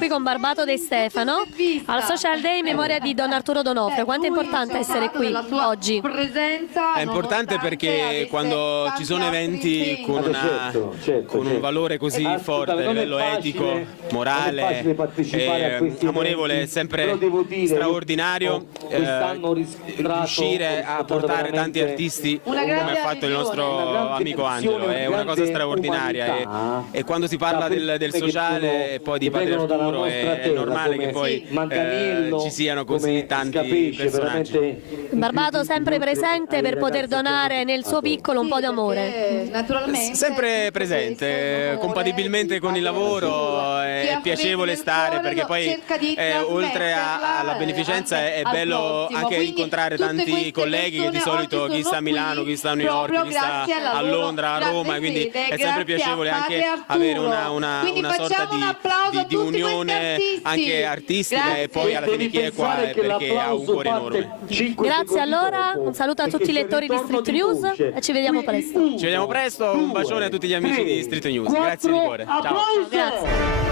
qui con Barbato De Stefano al Social Day in memoria di Don Arturo D'Onofrio. Quanto è importante essere qui oggi? È importante perché quando ci sono eventi con un valore così forte a livello etico, morale, amorevole, è sempre straordinario riuscire a portare tanti artisti come ha fatto il nostro amico Angelo. È una cosa straordinaria e quando si parla del sociale e poi di Padre Arturo è normale che poi ci siano così tanti personaggi. Barbato sempre presente per poter donare nel suo piccolo un po' di amore. Sempre presente, compatibilmente con il lavoro, è piacevole stare perché poi oltre alla beneficenza è bello anche incontrare tanti colleghi che di solito chi sta a Milano, chi sta a New York, chi sta a Londra, a Roma, quindi è sempre piacevole anche avere una sorta di unione anche artistica e poi alla fine chi è qua è perché ha un cuore enorme. Grazie allora, un saluto a tutti i lettori di Street News e ci vediamo presto. Ci vediamo presto, un bacione a tutti gli amici di Street News, grazie di cuore, ciao. Grazie.